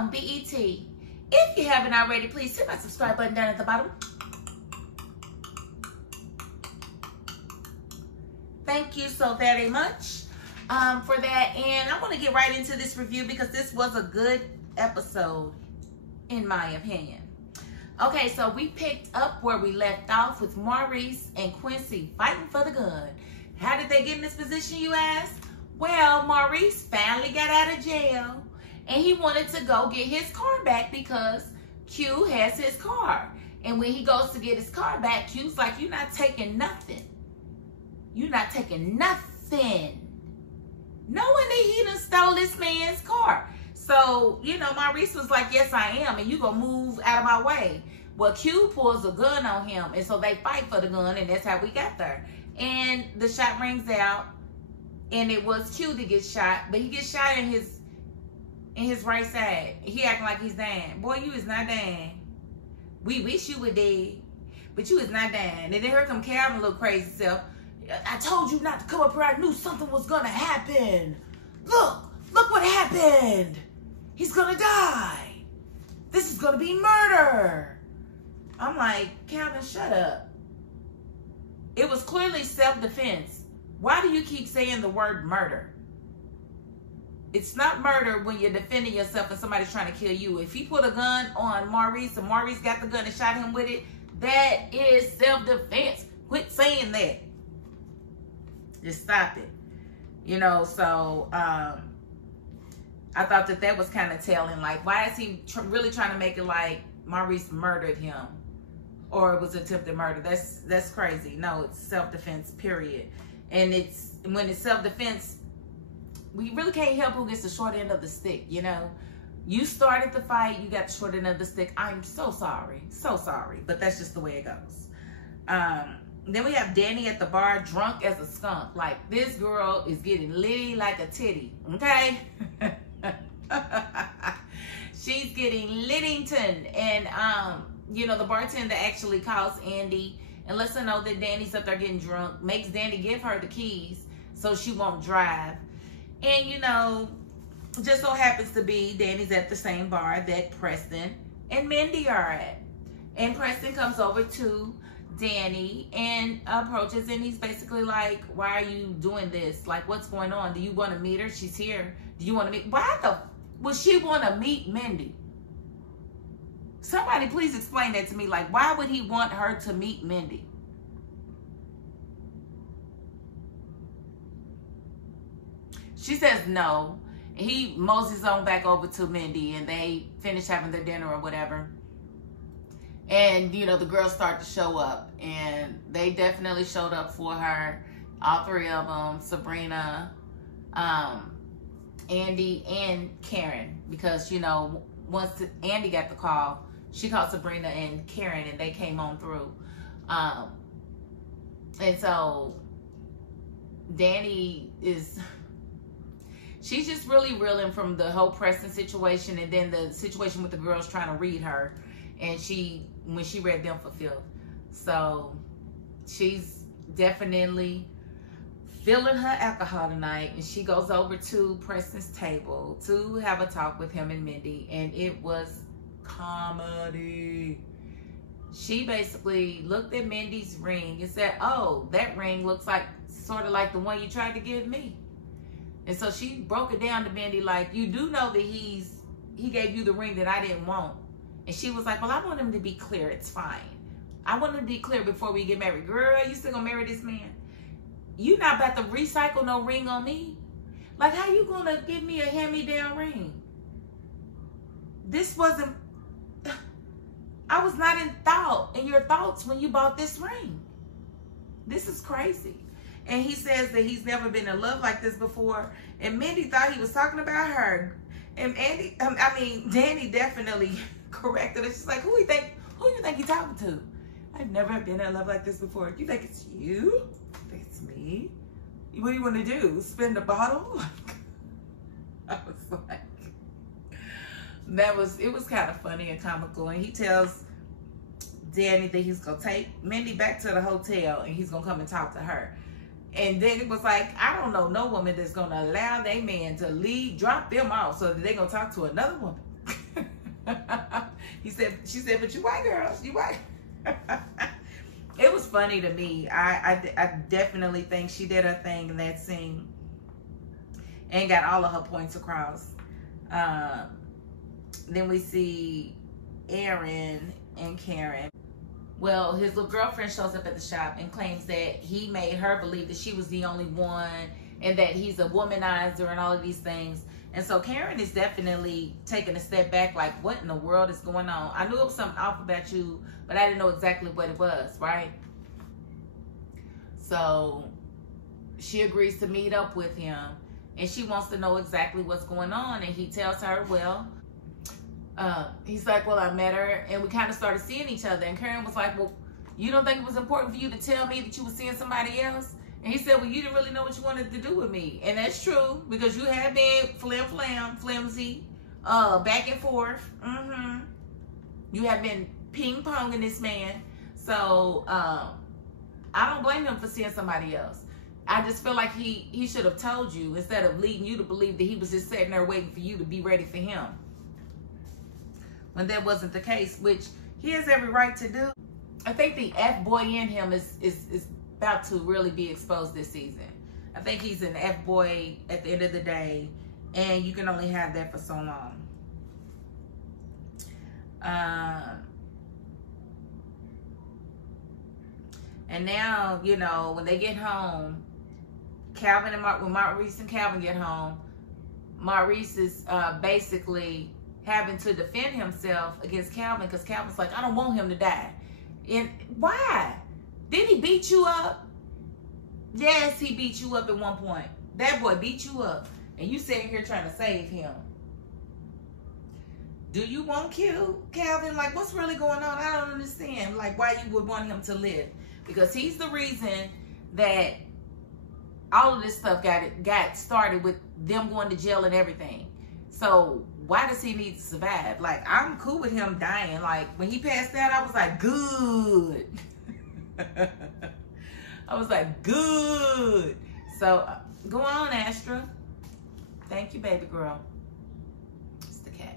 on BET. If you haven't already, please hit my subscribe button down at the bottom. Thank you so very much for that. And I want to get right into this review because this was a good episode, in my opinion. Okay, so we picked up where we left off with Maurice and Quincy fighting for the gun. How did they get in this position, you ask? Well, Maurice finally got out of jail and he wanted to go get his car back because Q has his car. And when he goes to get his car back, Q's like, you're not taking nothing. You're not taking nothing. Knowing that he done stole this man's car. So, you know, Maurice was like, yes, I am. And you gonna move out of my way. Well, Q pulls a gun on him. And so they fight for the gun. And that's how we got there. And the shot rings out. And it was Q that gets shot. But he gets shot in his right side. He acting like he's dying. Boy, you is not dying. We wish you were dead. But you is not dying. And then here come Calvin, little crazy self. I told you not to come up here. I knew something was going to happen. Look what happened. He's going to die. This is going to be murder. I'm like, Calvin, shut up. It was clearly self-defense. Why do you keep saying the word murder? It's not murder when you're defending yourself and somebody's trying to kill you. If he put a gun on Maurice and Maurice got the gun and shot him with it, that is self-defense. Quit saying that. Just stop it. You know, so I thought that was kind of telling. Like, why is he really trying to make it like Maurice murdered him? Or it was attempted murder? That's crazy. No, it's self-defense, period. And when it's self-defense, we really can't help who gets the short end of the stick, you know? You started the fight, you got the short end of the stick. I'm so sorry. So sorry. But that's just the way it goes. Then we have Danny at the bar, drunk as a skunk. Like, this girl is getting litty like a titty, okay? She's getting Liddington. And, you know, the bartender actually calls Andy and lets her know that Danny's up there getting drunk. Makes Danny give her the keys so she won't drive. And, you know, just so happens to be Danny's at the same bar that Preston and Mindy are at. And Preston comes over to Danny and approaches, and he's basically like, why are you doing this? Like, what's going on? Do you want to meet her? She's here. Do you want to meet? Why would she want to meet Mindy? Somebody please explain that to me. Like, why would he want her to meet Mindy? She says no. He moseys on back over to Mindy, and they finish having their dinner or whatever. And, you know, the girls start to show up, and they definitely showed up for her. All three of them, Sabrina, Andy, and Karen. Because, you know, once Andy got the call, she called Sabrina and Karen, and they came on through. And so Danny she's just really reeling from the whole Preston situation, and then the situation with the girls trying to read her. And when she read them for filth. So she's definitely feeling her alcohol tonight. And she goes over to Preston's table to have a talk with him and Mindy. And it was comedy. She basically looked at Mindy's ring and said, oh, that ring looks like sort of like the one you tried to give me. And so she broke it down to Mindy like, you do know that he gave you the ring that I didn't want. And she was like, well, I want him to be clear. It's fine. I want him to be clear before we get married. Girl, you still gonna marry this man? You not about to recycle no ring on me? Like, how you gonna give me a hand-me-down ring? This wasn't... I was not in your thoughts when you bought this ring. This is crazy. And he says that he's never been in love like this before. And Mindy thought he was talking about her. And Danny definitely corrected her. She's like, who you think you're talking to? I've never been in love like this before. You think it's you? You think it's me? What do you want to do? Spin the bottle? I was like, it was kind of funny and comical. And he tells Danny that he's gonna take Mindy back to the hotel and he's gonna come and talk to her. And then it was like, I don't know no woman that's gonna allow their man to drop them off so that they're gonna talk to another woman. She said, but you white girls, you white. It was funny to me. I definitely think she did her thing in that scene and got all of her points across. Then we see Aaron and Karen. Well, his little girlfriend shows up at the shop and claims that he made her believe that she was the only one and that he's a womanizer and all of these things. And so Karen is definitely taking a step back, like, what in the world is going on? I knew it was something off about you, but I didn't know exactly what it was, right? So she agrees to meet up with him, and she wants to know exactly what's going on. And he tells her, well, he's like, well, I met her, and we kind of started seeing each other. And Karen was like, well, you don't think it was important for you to tell me that you were seeing somebody else? And he said, well, you didn't really know what you wanted to do with me. And that's true, because you have been flimsy, back and forth. You have been ping-ponging this man. So I don't blame him for seeing somebody else. I just feel like he should have told you, instead of leading you to believe that he was just sitting there waiting for you to be ready for him, when that wasn't the case, which he has every right to do. I think the F-boy in him is about to really be exposed this season. I think he's an F-boy at the end of the day, and you can only have that for so long. And now, you know, when they get home, Calvin and when Maurice and Calvin get home, Maurice is basically having to defend himself against Calvin, because Calvin's like, I don't want him to die. And why? Did he beat you up? Yes, he beat you up at one point. That boy beat you up, and you sitting here trying to save him. Do you want to kill Calvin? Like, what's really going on? I don't understand. Like, why you would want him to live? Because he's the reason that all of this stuff got started, with them going to jail and everything. So why does he need to survive? Like, I'm cool with him dying. Like, when he passed out, I was like, good. I was like, good. So go on, Astra. Thank you, baby girl. It's the cat.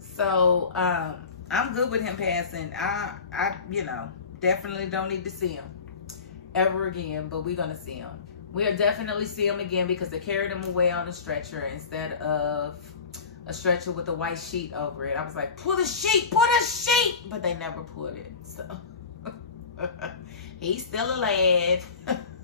So I'm good with him passing. I you know, definitely don't need to see him ever again, but we're gonna see him. We'll definitely see him again, because they carried him away on a stretcher instead of a stretcher with a white sheet over it. I was like, pull the sheet, but they never pulled it. So he's still alive.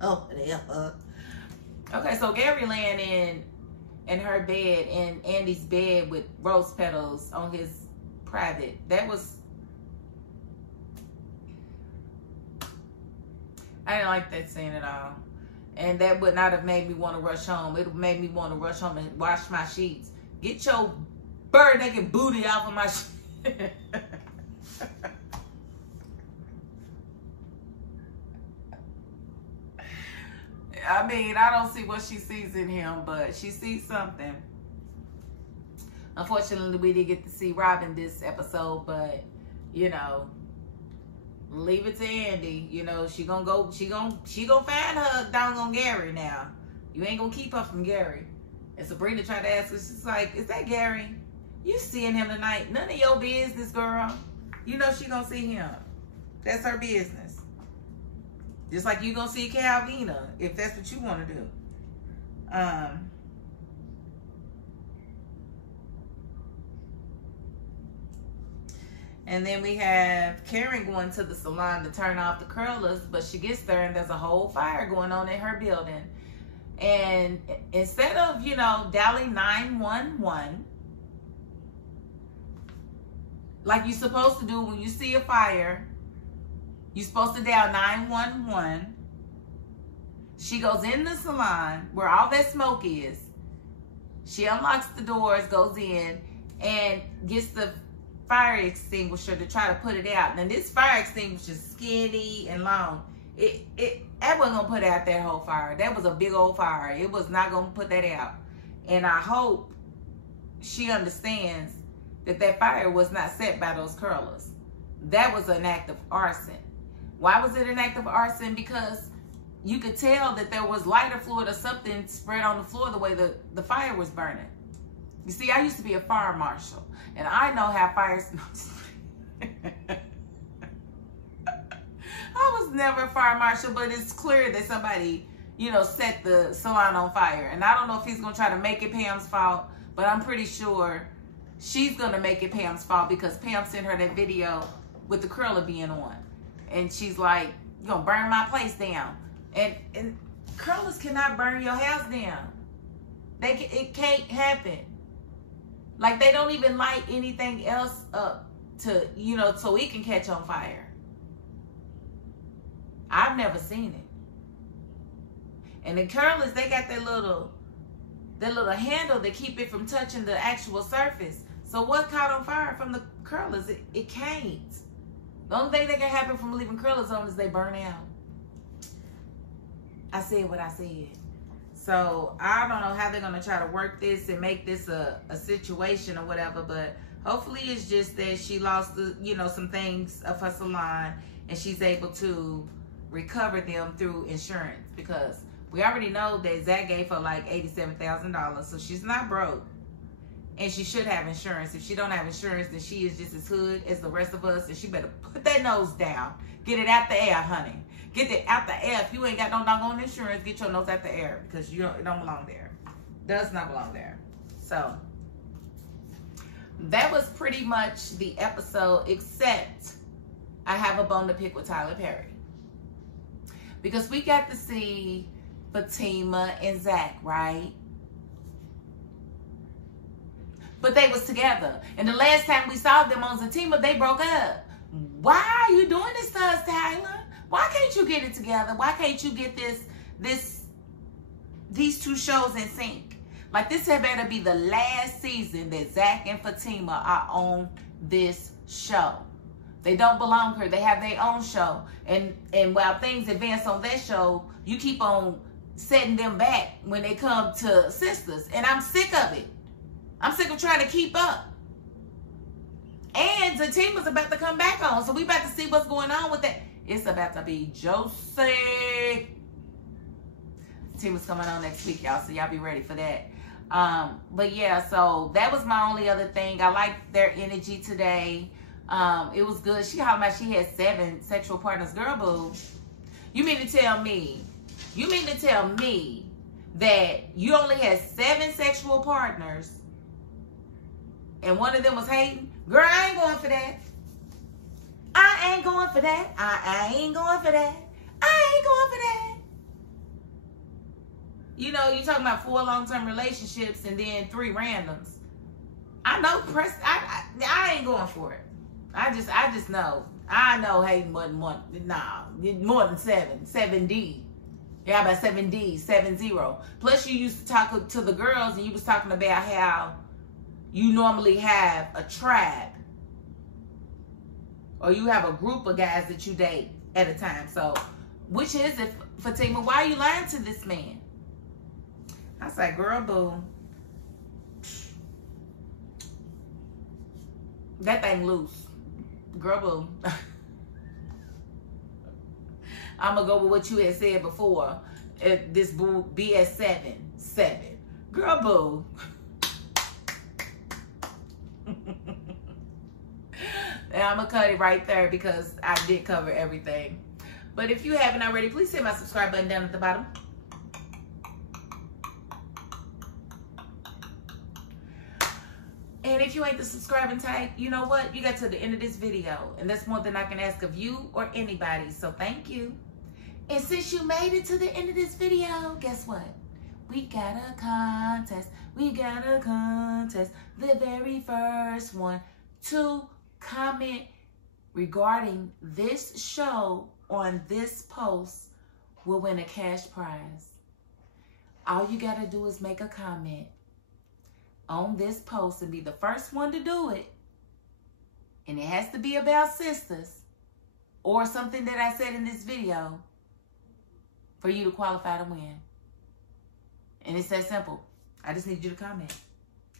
Oh, yeah. Okay, so Gary laying in her bed, in Andy's bed, with rose petals on his private. That was, I didn't like that scene at all. And that would not have made me want to rush home. It would have made me want to rush home and wash my sheets. Get your bird naked booty off of my sheets. I mean, I don't see what she sees in him, but she sees something. Unfortunately, we didn't get to see Robin this episode, but, you know, leave it to Andy. You know, she gonna find her doggone Gary now. You ain't gonna keep her from Gary. And Sabrina tried to ask her, she's like, is that Gary? You seeing him tonight? None of your business, girl. You know she gonna see him. That's her business. Just like you gonna see Calvina, if that's what you want to do. And then we have Karen going to the salon to turn off the curlers, but she gets there and there's a whole fire going on in her building. And instead of, you know, dialing 911, like you're supposed to do when you see a fire, you're supposed to dial 911. She goes in the salon where all that smoke is. She unlocks the doors, goes in, and gets the fire extinguisher to try to put it out. Now this fire extinguisher is skinny and long. That wasn't gonna put out that whole fire. That was a big old fire. It was not gonna put that out. And I hope she understands that that fire was not set by those curlers. That was an act of arson. Why was it an act of arson? Because you could tell that there was lighter fluid or something spread on the floor the way the fire was burning. You see, I used to be a fire marshal, and I know how fires... I was never a fire marshal, but it's clear that somebody, you know, set the salon on fire. And I don't know if he's going to try to make it Pam's fault, but I'm pretty sure she's going to make it Pam's fault because Pam sent her that video with the curler being on. And she's like, you're going to burn my place down. And curlers cannot burn your house down. It can't happen. Like, they don't even light anything else up to, you know, so it can catch on fire. I've never seen it. And the curlers, they got that little handle to keep it from touching the actual surface. So what caught on fire from the curlers? It can't. The only thing that can happen from leaving curlers on is they burn out. I said what I said. So I don't know how they're gonna try to work this and make this a situation or whatever, but hopefully it's just that she lost some things of her salon and she's able to recover them through insurance, because we already know that Zach gave her like $87,000, so she's not broke, and she should have insurance. If she don't have insurance, then she is just as hood as the rest of us, and she better put that nose down, get it out the air, honey. Get it out the air. If you ain't got no doggone insurance, get your nose out the air, because it don't belong there. Does not belong there. So that was pretty much the episode, except I have a bone to pick with Tyler Perry. Because we got to see Fatima and Zach, right? But they was together. And the last time we saw them on Fatima, they broke up. Why are you doing this to us, Tyler? Why can't you get it together? Why can't you get these two shows in sync? Like, this had better be the last season that Zach and Fatima are on this show. They don't belong here. They have their own show. And while things advance on that show, you keep on setting them back when they come to Sisters. And I'm sick of it. I'm sick of trying to keep up. And Fatima's about to come back on. So we about to see what's going on with that. It's about to be Josie. Fatima's coming on next week, y'all. So y'all be ready for that. But yeah, so that was my only other thing. I liked their energy today. It was good. She hollered about she had 7 sexual partners. Girl, boo. You mean to tell me that you only had 7 sexual partners and one of them was hating? Girl, I ain't going for that. I ain't going for that. I ain't going for that. I ain't going for that. You know, you talking about 4 long-term relationships and then 3 randoms. I know, I ain't going for it. I just know. I know hating more than one. Nah, more than 7. 7D. Yeah, about 7D, 70. Plus, you used to talk to the girls and you was talking about how you normally have a tribe. Or you have a group of guys that you date at a time. So, which is it, Fatima? Why are you lying to this man? I was like, girl, boo. That thing loose. Girl, boo. I'm going to go with what you had said before. This boo be at 7. Girl, boo. And I'm going to cut it right there because I did cover everything. But if you haven't already, please hit my subscribe button down at the bottom. And if you ain't the subscribing type, you know what? You got to the end of this video. And that's more than I can ask of you or anybody. So thank you. And since you made it to the end of this video, guess what? We got a contest. We got a contest. The very first one to comment regarding this show on this post will win a cash prize. All you got to do is make a comment on this post and be the first one to do it. And it has to be about sisters or something that I said in this video for you to qualify to win. And it's that simple. I just need you to comment.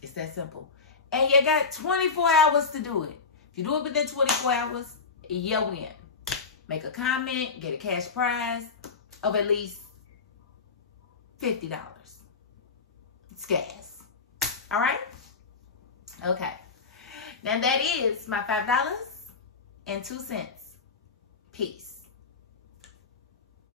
It's that simple. And you got 24 hours to do it. If you do it within 24 hours, you win. Make a comment, get a cash prize of at least $50. It's gas. All right? Okay. Now that is my $5.02. Peace.